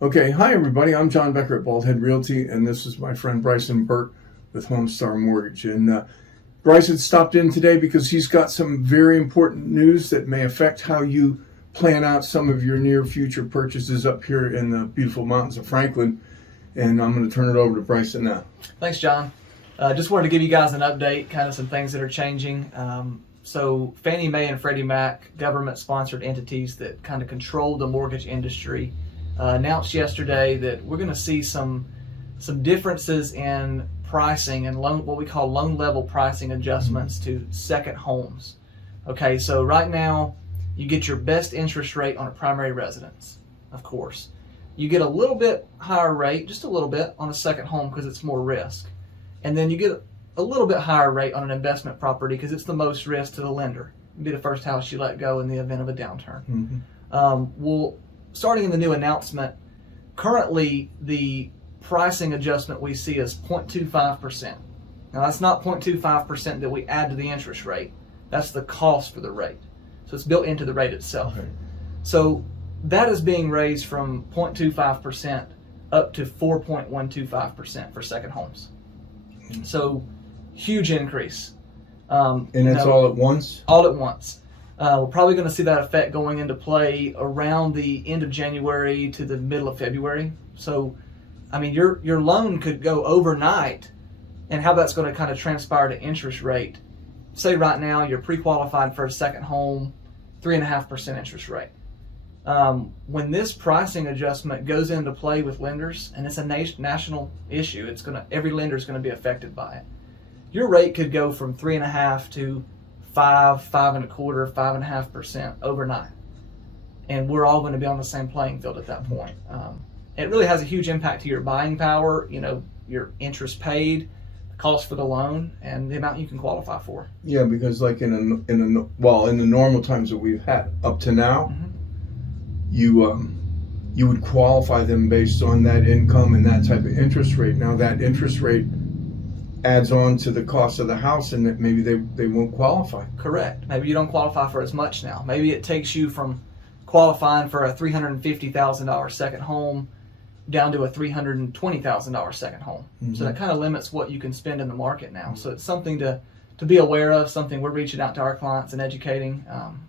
Okay, hi everybody. I'm John Becker at Baldhead Realty, and this is my friend Bryson Burt with Homestar Mortgage. And Bryson stopped in today because he's got some very important news that may affect how you plan out some of your near future purchases up here in the beautiful mountains of Franklin. And I'm going to turn it over to Bryson now. Thanks, John. Just wanted to give you guys an update, kind of some things that are changing. So Fannie Mae and Freddie Mac, government-sponsored entities that kind of control the mortgage industry, announced yesterday that we're going to see some differences in pricing and what we call loan level pricing adjustments to second homes. Okay, so right now you get your best interest rate on a primary residence, of course. You get a little bit higher rate, just a little bit, on a second home because it's more risk. And then you get a little bit higher rate on an investment property because it's the most risk to the lender. It'd be the first house you let go in the event of a downturn. Well, starting in the new announcement, currently the pricing adjustment we see is 0.25%. Now that's not 0.25% that we add to the interest rate. That's the cost for the rate. So it's built into the rate itself. Okay. So that is being raised from 0.25% up to 4.125% for second homes. So huge increase. And it's all at once? All at once. We're probably going to see that effect going into play around the end of January to the middle of February. So, I mean, your loan could go overnight, and how that's going to kind of transpire to interest rate. Say right now you're pre-qualified for a second home, 3.5% interest rate. When this pricing adjustment goes into play with lenders, and it's a national issue, every lender is going to be affected by it. Your rate could go from 3.5 to 5, 5.25, 5.5% overnight, and we're all going to be on the same playing field at that point. It really has a huge impact to your buying power, your interest paid, the cost for the loan, and the amount you can qualify for. Yeah, because like in the normal times that we've had up to now, you would qualify them based on that income and that type of interest rate. Now that interest rate adds on to the cost of the house, and that maybe they won't qualify. Correct. Maybe you don't qualify for as much now. Maybe it takes you from qualifying for a $350,000 second home down to a $320,000 second home. So that kind of limits what you can spend in the market now. So it's something to be aware of, something we're reaching out to our clients and educating,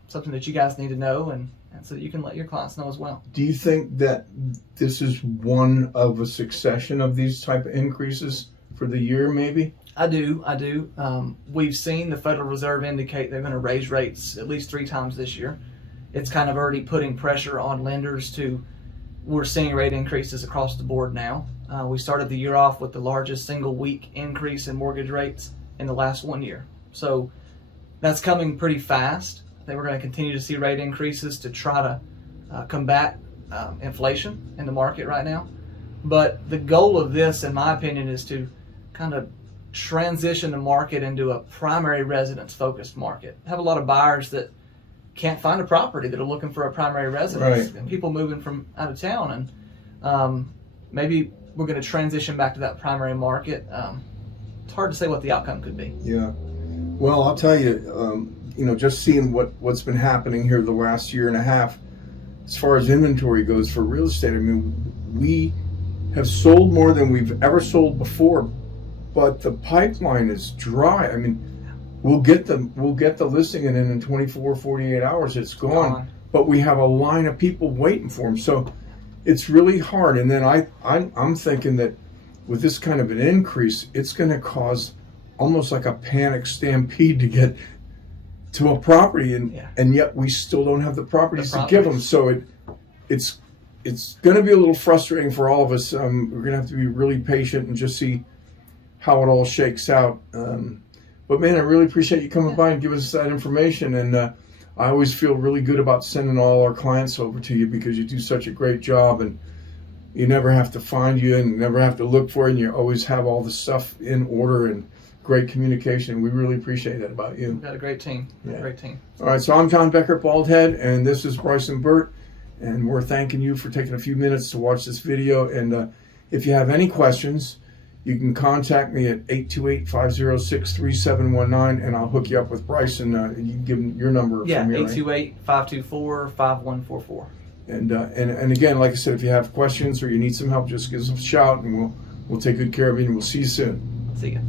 something that you guys need to know, and so that you can let your clients know as well. Do you think that this is one of a succession of these type of increases for the year, maybe? I do. We've seen the Federal Reserve indicate they're going to raise rates at least 3 times this year. It's kind of already putting pressure on lenders we're seeing rate increases across the board now. We started the year off with the largest single week increase in mortgage rates in the last 1 year. So that's coming pretty fast. I think we're going to continue to see rate increases to try to combat inflation in the market right now. But the goal of this, in my opinion, is to kind of transition the market into a primary residence focused market. I have a lot of buyers that can't find a property that are looking for a primary residence, right, and people moving from out of town, and maybe we're going to transition back to that primary market. It's hard to say what the outcome could be. Yeah. Well, I'll tell you, just seeing what's been happening here the last year and a half, as far as inventory goes for real estate, I mean, we have sold more than we've ever sold before, but the pipeline is dry. I mean, we'll get the listing, and then in 24, 48 hours it's gone. But we have a line of people waiting for them, so it's really hard. And then I'm thinking that with this kind of an increase, it's going to cause almost like a panic stampede to get to a property, and yet we still don't have the properties to give them. So it's going to be a little frustrating for all of us. We're going to have to be really patient and just see how it all shakes out. But man, I really appreciate you coming by and giving us that information. And I always feel really good about sending all our clients over to you because you do such a great job, and you never have to find you and never have to look for it, and you always have all the stuff in order and great communication. We really appreciate that about you. We've got a great team. Yeah. Great team. All right, so I'm John Becker, Baldhead, and this is Bryson Burt, and we're thanking you for taking a few minutes to watch this video. And if you have any questions, you can contact me at 828-506-3719, and I'll hook you up with Bryson. You can give him your number. Yeah, from here, 828-524-5144. And again, like I said, if you have questions or you need some help, just give us a shout, and we'll take good care of you, and we'll see you soon. See ya.